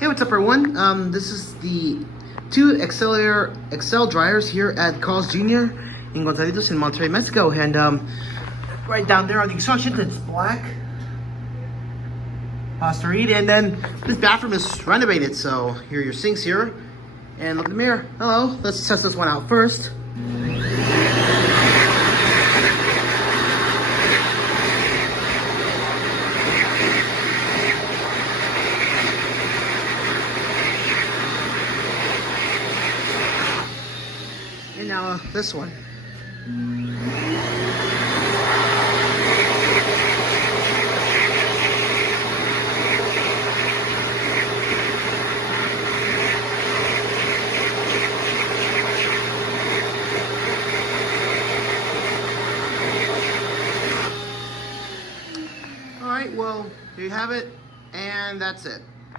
Hey, what's up everyone? This is the two Xlerator Excel Dryers here at Carl's Jr. in Gonzalitos in Monterrey, Mexico. And right down there on the instructions, it's black. Pause to read. And then this bathroom is renovated, so here are your sinks here. And look at the mirror. Hello. Let's test this one out first. And now this one. Alright, well, there you have it, and that's it.